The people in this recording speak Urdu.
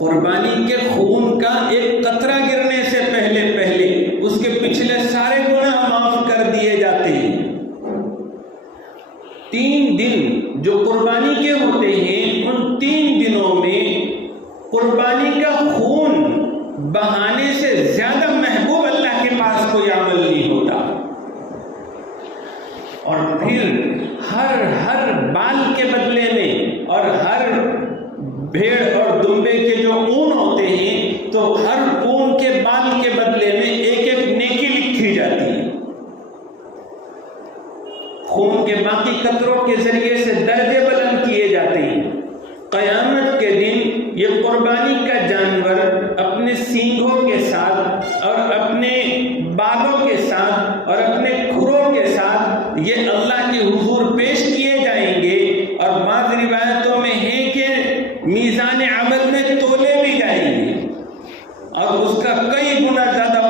قربانی کے خون کا ایک قطرہ گرنے سے پہلے اس کے پچھلے سارے گناہ معاف کر دیے جاتے ہیں۔ 3 دن جو قربانی کے ہوتے ہیں، ان 3 دنوں میں قربانی کا خون بہانے سے زیادہ محبوب اللہ کے پاس کوئی عمل نہیں ہوتا۔ اور پھر ہر بال کے بدلے میں، اور ہر بھیڑ اور دمبے کے جو اون ہوتے ہیں، تو ہر اون کے بال کے بدلے میں ایک نیکی لکھی جاتی ہے۔ خون کے باقی قطروں کے ذریعے سے درجے بلند کیے جاتے ہیں۔ قیامت کے دن یہ قربانی کا جانور اپنے سینگوں کے ساتھ اور اپنے بالوں کے ساتھ اور اپنے کھروں کے ساتھ یہ اللہ کے حضور پیش کیے جائیں گے، اور بعض روایتوں میں ہے کہ میزان عمل میں تولے بھی جائیں گے، اور اس کا کئی گنا زیادہ